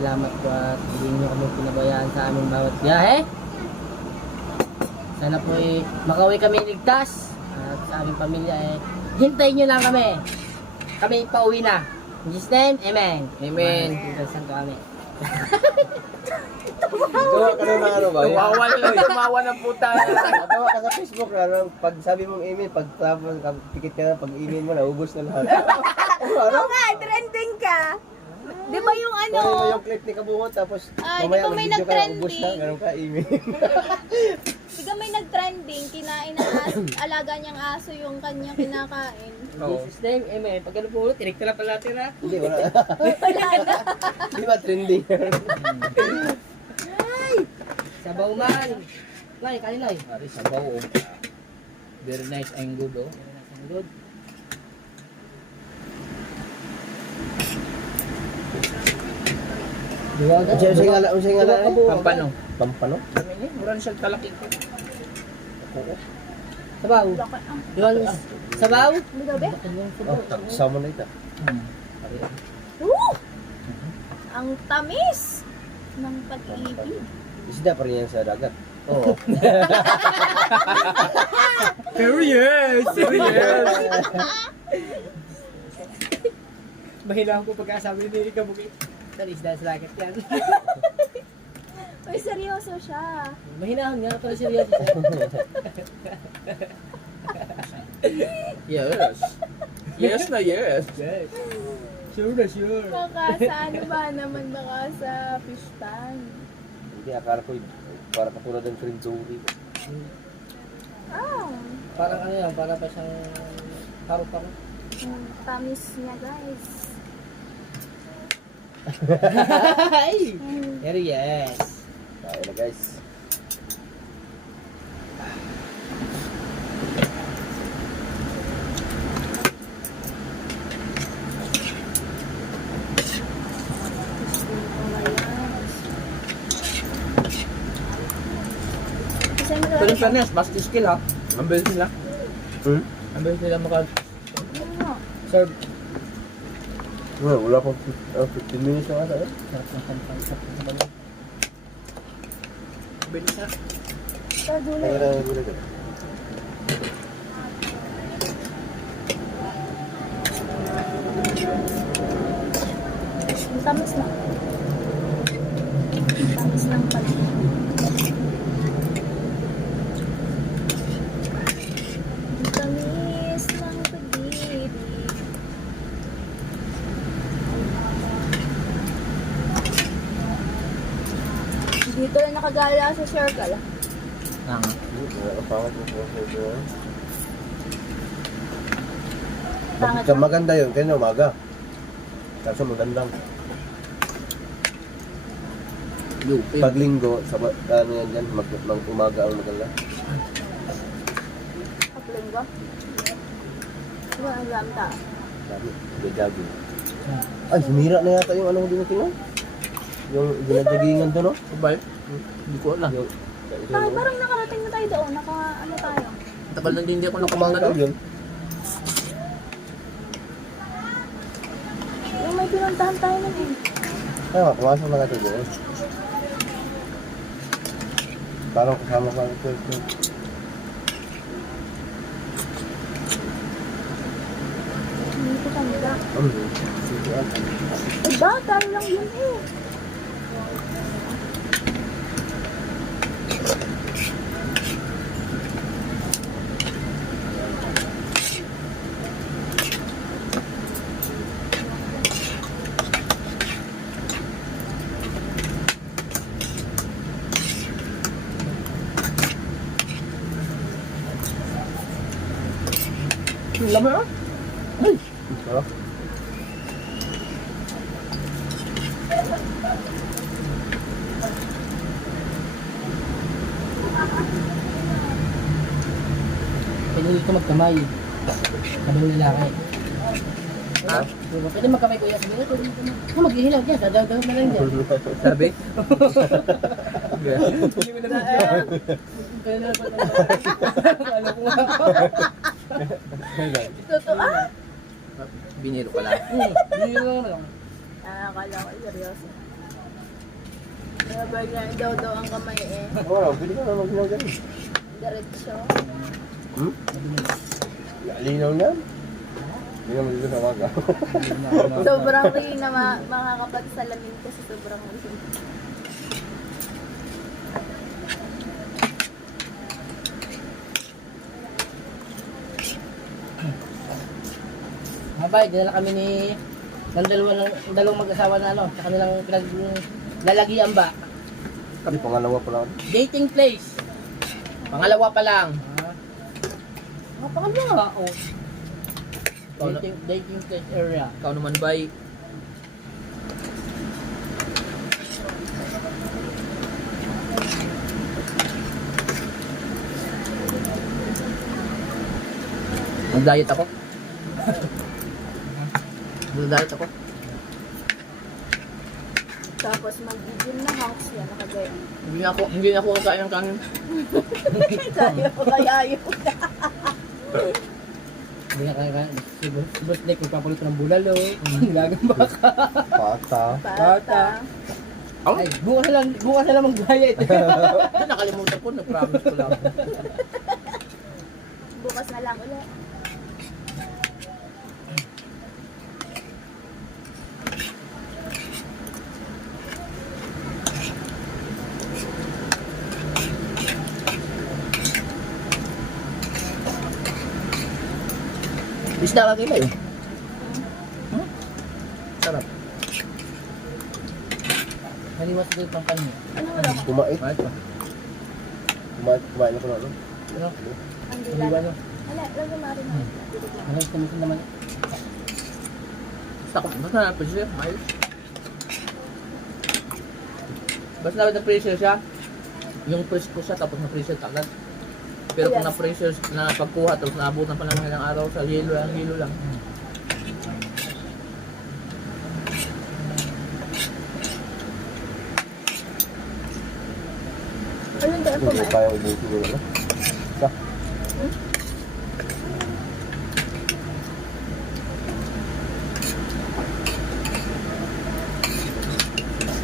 salamat po at hindi niyo kami pinabayaan sa aming bawat biyahe. Sana po makauwi kami ligtas at sa aming pamilya hintayin niyo lang kami. Kami pauwi na. In Jesus' name, Amen. Amen. Santo kami. Tawa ka na ano ba? Tumawa ng puta. Tawa ka sa Facebook na pag sabi mong email, pag pikit ka na, pag email mo, naubos na lahat. Oo nga, trending ka. Di ba yung ano? Kunin mo yung clip ni Kabungot, tapos Ay, mamaya di ba may mag-video ka, nag-trending? ubos na, ganun ka, email. Di ba may nag-trending, kinain ng aso, alaga niyang aso yung kanyang kinakain. In Jesus' name, Amen. Pag ano po, tinik na lang pala tira. Hindi, wala. Wala na. Di ba trending? Sabaw man. Nay, kanin nay. Ari, sabaw oh. Very nice and good oh. Good. Duwaga. Unsay ngala ni? Pampano. Pampano? Kami ni, mura na siyang talaki ko. Oo. Sabaw. Duwag. Sabaw. Ano gabi? Oh, taksa mo na ito. Ang tamis ng pag-ibig. Isda pa rin yan sa dagat. Oo. Serious! Serious! Mahina ko pagkasabi ni Ika Bukit. Dali, isda sa lakit yan. Uy, seryoso siya. Mahinahon nga, pero seryoso siya. Yes. Yes na yes. Yes. Sure na sure. Baka sa ano ba naman, baka sa fish pan. Hindi, akala ko para katulad ng cream dory. Ah, Parang ano yan, parang pa siyang paru-paro. ang tamis niya guys. Ay! Pero yes. Kaya na guys. Kasi ano Pero yung fairness, basta skill ha. Ang bilis nila. Hmm? Ang bilis nila maka-serve. Wala pang 15 minutes na ata eh. Bilis na. Sa gulay. Kaya na gulay ka. Ang tamis na. Ang tamis ng pag-ibig. Ang tamis ng pag-ibig. Dito rin nakagala sa circle. Tama. Nakapangat mo po sa ito. Pangat na. Maganda yun, kaya na umaga. Kaso magandang. Lupin. Pag linggo, sa ano yan dyan, umaga ang maganda. Upload ba? Diba ang ganda? Sabi, gagawin. Ay, sinira na yata yung ano ko din natin, no? Yung ginagagingan doon, no? Sabay? Hindi ko alam. Yung, Ay, parang nakarating na tayo doon. Ano tayo? Tagal na din hindi ako kumangka nakapunta doon. yun. Yung may pinuntahan tayo nun eh. Ah, pumasok na natin doon. Parang kasama ko ito. Hindi ko tanda. Sige, ah. Iba, tayo lang yun eh. Lama ah. Sarap. Pwede ko magkamay. Sabi ng lalaki. Ha? Pwede magkamay kuya. Sabi ko, kung maghihilaw yan, dadagdag na lang dyan. Sabi? Hindi mo na kaya na pa ano ko nga. Totoo ah. Biniro pala. Hindi mo lang. Akala ko seryoso. Never na daw ang kamay eh. Oo, pwede ka na mag-ginaw dyan. Diretso. Hmm? Linaw na. Hindi naman dito sa waga. Sobrang rin na makakapagsalamin kasi sobrang rin. Mabay, dinala kami ni ng dalawang mag-asawa na ano, sa kanilang pinaglalagyan ba? Hindi, pangalawa pa lang. Dating place. Pangalawa pa lang. Pangalawa, oh. Ikaw na- Dating place area. Ikaw naman bay. Mag-diet ako. Mag-diet ako. Tapos mag-gym na house yan, nakagaya. Hindi na ako kakain ng kanin. Kaya mo, kaya yun. Hindi na kaya si Boss Nick magpapaluto ng bulalo. Gagamba ka. Pata. Bata. Ay, bukas na lang mag-diet. Nakalimutan ko, na-promise ko lang. Bukas na lang ulit. Isda ka kila yun. Sarap. Maliwas din pang kanya. Ano wala ko? Kumait. Right pa. Kumain ako na. Ano? Ano? Ang Hindi ba dilan. no? Wala, lagi marin na. Ano gusto naman? Basta na pressure, Miles. Basta na pressure siya. Yung press ko siya tapos na pressure agad. Pero kung Yes. na-pressure na pagkuha tapos naabutan pa ng ilang araw sa yelo lang. Ayun, dahil Hindi kumain. kaya ubusin yun. Ano? Sa.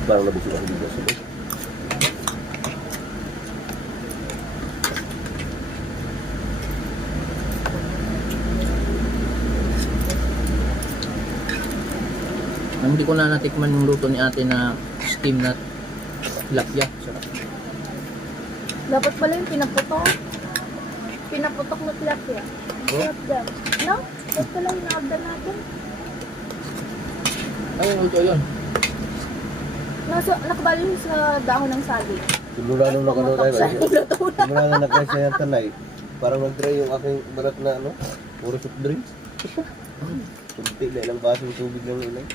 Parang nabusog ako dito sa loob. Ang hindi ko na natikman yung luto ni ate na steam na tilapia. Sarap. Dapat pala yung pinaputok. Pinaputok na tilapia. Sarap dyan. No? Dapat pala yung na-order natin. Ay, yung luto yun. Nakabalin sa dahon ng saging. Simula nung nakano tayo. Pumutok sa luto na. Simula nung nag-try sa tanay. Parang nag-try yung aking balat na ano. Puro soft drinks. Kunti na ilang basong tubig lang ilang.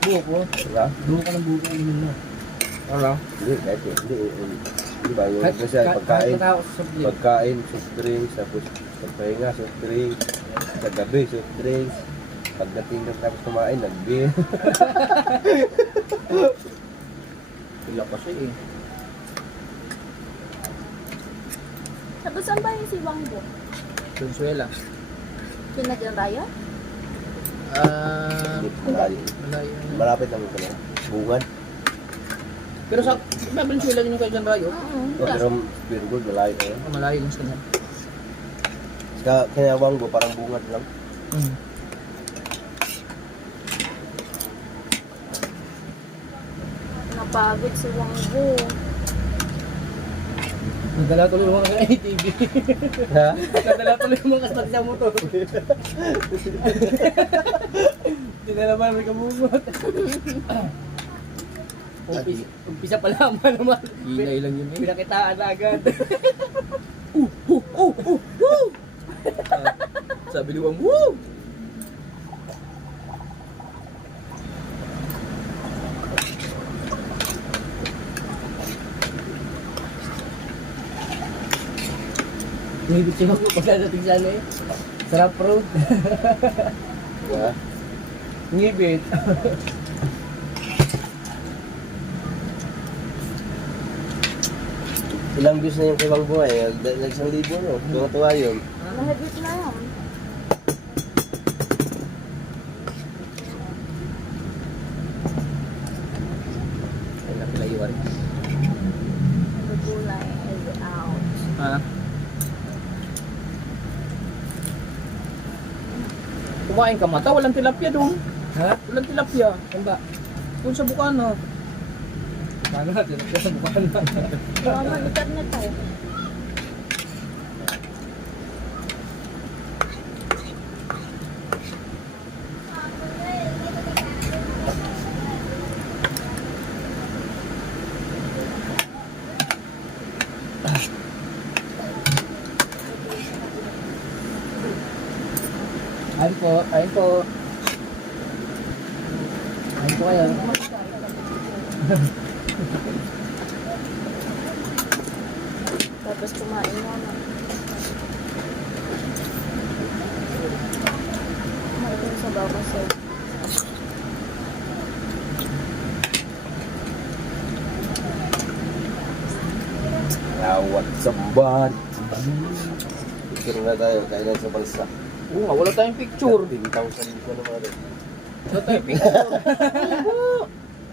Buko. Diba? Buko ka ng buko yun mo. Ano? Hindi, kahit hindi. Diba yung kasi pagkain. Pagkain, soft drinks, tapos pagpahinga, soft drinks, sa gabi, soft drinks, pagdating ng tapos kumain, nag-beer. Sila kasi eh. Tapos saan ba yung si Wangbo? Consuela. Kinadyan tayo? Malayo. Malapit lang ito na. Bungan. Pero sa Consuela din yung kay John Rayo. O, pero Spirgold, malayo na yun. Malayo lang sa kanya. Kinawang ko, parang bungan lang. Napagod si Wangbo. Nadala tuloy yung mga ATV. Ha? Nadala tuloy yung mga kaspat sa motor. Hindi na naman may kamugot. Umpisa pa naman naman. Ingay lang yun eh. Pinakitaan na agad. Sabi ni Wang, woo! Ngibit siya ako pagdating sa ano eh. Sarap road. Ha? Ngibit. Ilang views na yung kibang buhay. Nag-1,000 no? Tuwa-tuwa yun. Mahigit na yun. kumain ka mata, walang tilapia doon. Ha? Walang tilapia. Yan ba? Doon sa Bukana. Paano natin? Sa bukan na. Baka malikat na tayo. Ayun po, ayun po. Ayun po kayo. Tapos kumain mo na. Kumain yung sabaw kasi. Awat samban. Picture na tayo, kailan sa balsa. Oo nga, wala tayong picture. 10,000 ko naman rin. Wala tayong picture.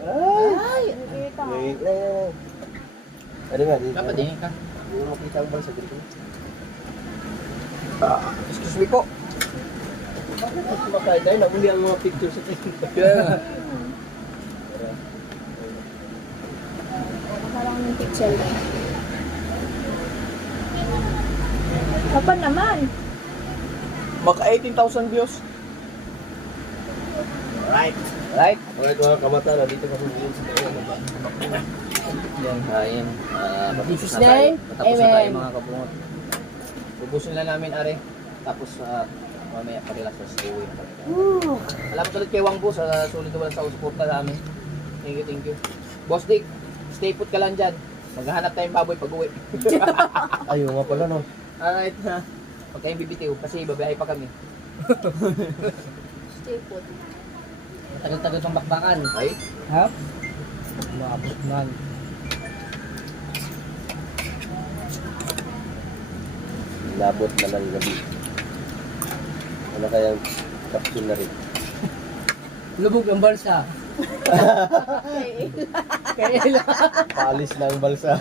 Ay! Nakikita. Ano nga, di Dapat din ka. Hindi mo makita ang balsa dito. Excuse me po. Bakit mas kumakain tayo? Nabuli ang mga picture sa Facebook. Nakalang ng pixel na. Kapan naman? Maka 18,000 views. Right. Right. Alright mga kamata, nandito kami ngayon sa tayo. Yan, kain. Jesus name, Tapos na tayo amen. mga kabungot. Ubusin na namin, are. Tapos mamaya pa-relax sa uwi na kami. Salamat ulit kay Wangbo sa sulit na sa suporta sa amin. Thank you. Boss Dick, stay put ka lang dyan. Maghahanap tayong baboy pag uwi. Ayaw nga pala no. Alright ha. Huwag kayong bibitiw kasi babiyahe pa kami. Stay put. Tagal-tagal pang bakbakan. Right? Ha? Maabot man. Labot na ng gabi. Ano kayang caption na rin? Lubog ng balsa. Okay. Kaya lang. Paalis na ang balsa.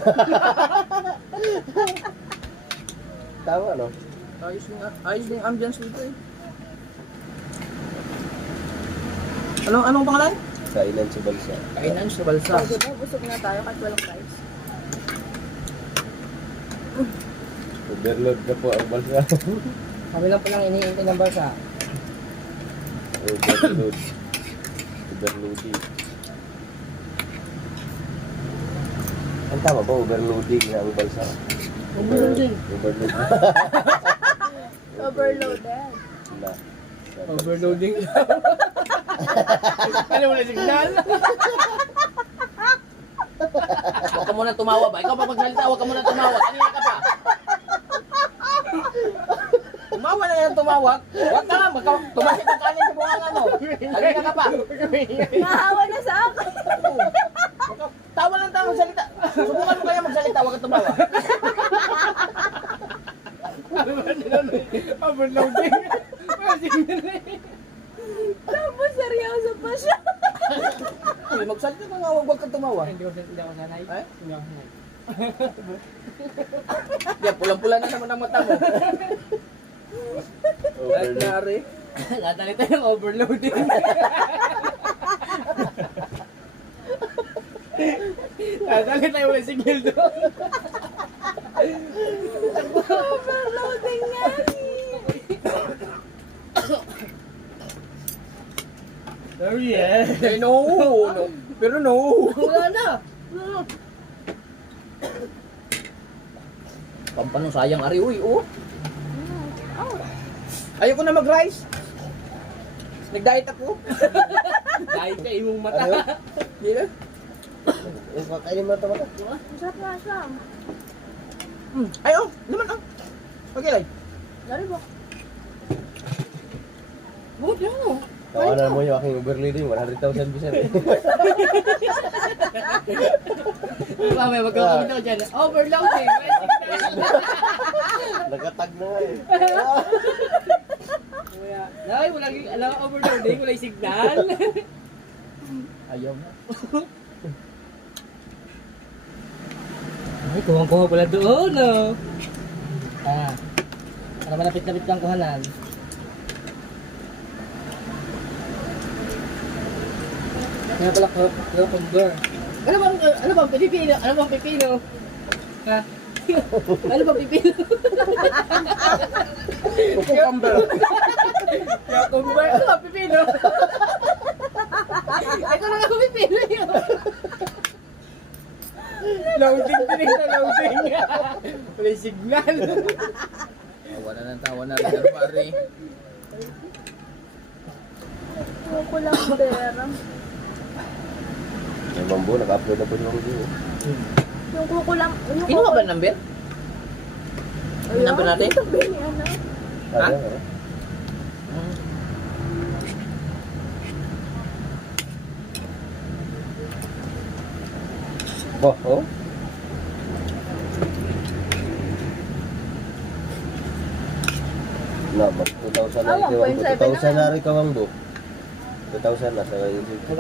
Tama no? Ayos din ambience dito eh. Anong pangalan? Kainan sa balsa. Kainan sa balsa. So, diba, busog na tayo kahit walang price. Overload na po ang balsa. Kami lang palang iniintay ng balsa. Overload. Overloading. Ang tama ba? Overloading na ang balsa. Overloading. Overloading. Overloaded. Na. Overloading. Ano mo na signal? Huwag ka muna tumawa ba? Ikaw pa magsalita, huwag ka muna tumawa. Kanina ka pa. Tumawa na yan tumawa. Huwag ka nga, tumasit ang kanin sa bunganga mo. Kanina ka pa. Nahawa na sa akin. Tawa lang tayo magsalita. Subukan mo kaya magsalita, huwag ka tumawa. Overloading. Tapos seryoso pa siya. Ay, magsalita ka nga, huwag kang tumawa. Hindi ako sanay. Eh? Hindi ako sanay. Yan, pulang-pula na naman ang mata mo. Kahit Overload. nari. Natalita ng overloading. Natalita yung walang signal doon. Overloading nga. Oh yeah. Eh, no. Pero no. Wala na. Pampano sayang ari, uy, oh. Oh. Ayoko na mag-rice. Nag-diet ako. Dahil ka imong mata. Ano? Hindi na. Kainin mo na ito mata. Ang sarap nga siya. Ay, oh, naman, oh. Okay, like. Lari ba? Buti mo. Tawanan mo yung aking overloading. 100,000 bisa rin. Mamaya magkakabit ako dyan. Overloading. Nagatag na nga eh. Nay, walang overloading. Walang signal. Ayaw na. Ay, kuha pala doon, no? Para malapit-lapit kang kuhanan. Kaya pala cucumber. Ano bang Pilipino? Ano bang pipino? Ha? Ano bang pipino? Cucumber. Cucumber. Ano bang pipino? Ito na nga pipino yun. Loading din na loading. Wala yung signal. Tawa na rin ano pare. Kuko lang pera. Yung mambo, naka-upload na po yung video. Yung kuko lang. Yung Kinuha ba ng number? Yung number natin? Sabi ni ano. Ha? Oh. Na, mas 2,000 na ikaw ang 2,000 na rin ikaw ang book. 2,000 na sa YouTube.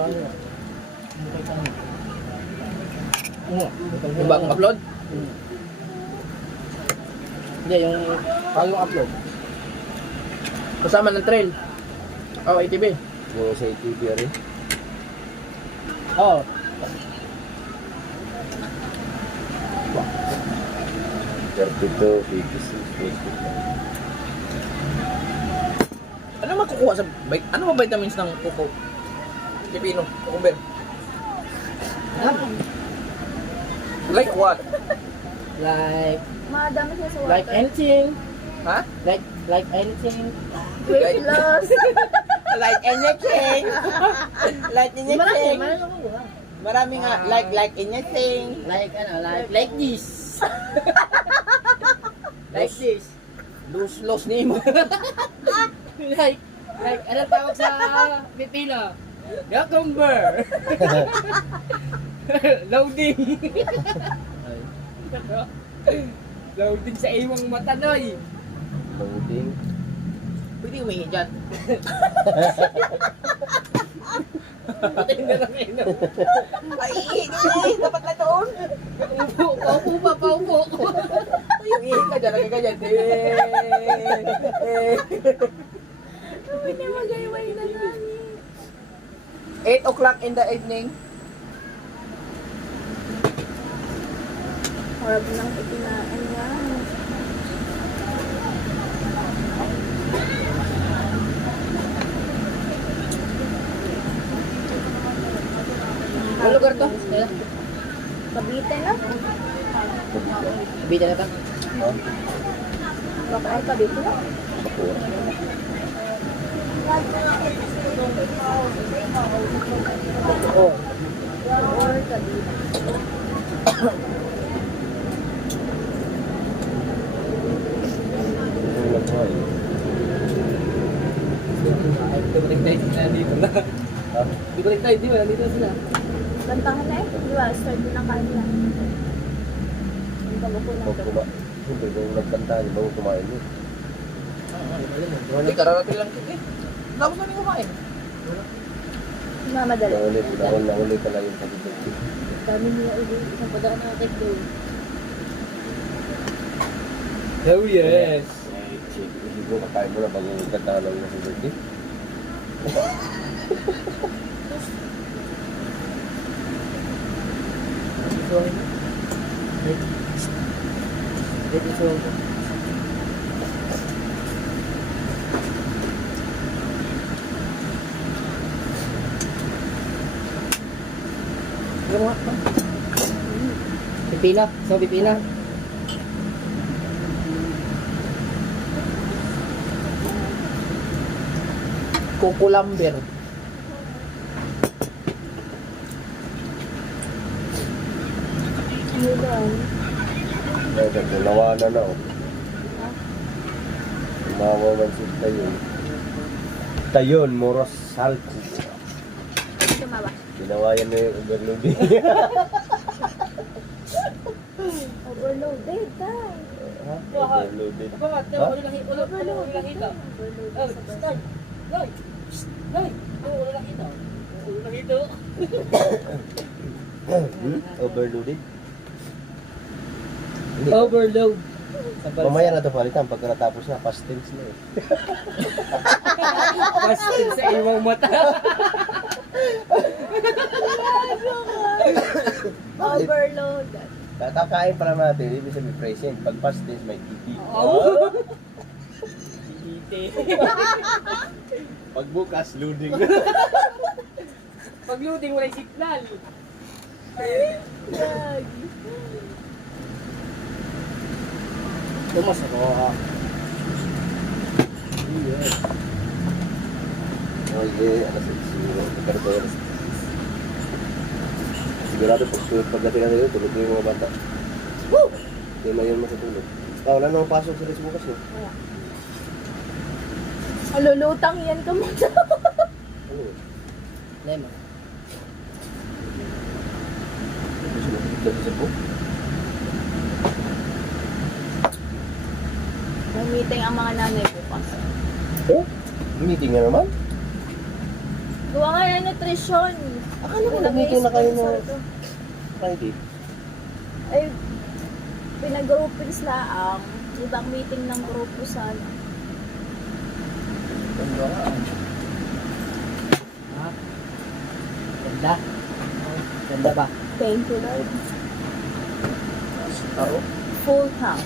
Yung bagong upload? Hindi, yung bagong upload. Kasama ng trail. Oh, ATV. Yung sa YouTube rin. Oo. 32, 56, 45. Ano makukuha sa ano ba vitamins ng kuko? Pipino, cucumber. Like what? Like Madami siya sa water. like anything. Ha? Like anything. Weight loss. Like anything. Like anything. Marami nga like anything. Like like this. Like this. Los nimo. like ano tawag sa Pilipino? Cucumber. Loading. Loading sa iwang mata, Noy. Loading. Pwede umihi dyan. Patay na lang ino. Ay, dapat na doon. Paupo. Yung ihi ka dyan, nagkaganyan. Sabi niya magayway na nani. 8 o'clock in the evening. Harap ng itinaan niya. Ano lugar to? Cavite na. Bida na ta. Ha? Baka ay Cavite na. Bakuha. Oo. Or Cavite. Yung nagbuhay. Ha? Di balik tayo, di ba? Nandito sila. Kantahan na eh. Di ba? Start din ang kanila. Yung kabuko na Bago ito. Siyempre, kung nagkanta niyo, bago kumain niyo. Hindi, kararating lang kita eh. Tapos namin kumain. Mamadali. Nahuli ka lang yung pagkakit. Dami niya ulit. Isang padaka na nakik doon. Oh yes. Hindi ko kakain mo na bago kanta lang na sa birthday. Pipila, so pipila. Kukulamber. Ano lang? Ay, kasi nawanan na oh. Tumawa man si Tayon. Tayon, Moros Salco. Tumawa. Ginawayan na yung overloading. Overloaded. Tay. Overloaded. Bakit? Ha? Ulo lang hito. Ulo lang hito. Oh, start. Noy. Noy. Ulo lang hito. Ulo lang hito. Overloaded? Hindi. Overload. Mamaya na ito palitan pagka natapos na, past tense na eh. Pastin sa iwang mata. Overloaded. Kakakain pa naman natin, ibig sabihin present. Pag past tense, may titi. Pag bukas, loading. Pag loading, wala yung signal. Gagi. Tumas ako. Oh yeah, alas 6. Pero tayo alas 6. Sigurado pagdating natin dito, tulog na yung mga bata. Woo! Hindi mo yun matutulog. Wala namang pasok sa res bukas no? Lulutang yan ka muna. Ano yun? Lemon. Dito sa book? May meeting ang mga nanay bukas. Oh? Meeting nga naman? Gawa nga ng nutrisyon. Akala ko nag-meeting na kayo na Friday. Ay, pinag-groupings na ang ibang meeting ng grupo sana. Ha? Ganda. Ganda ba? Thank you, Lord. Ako? Full tank.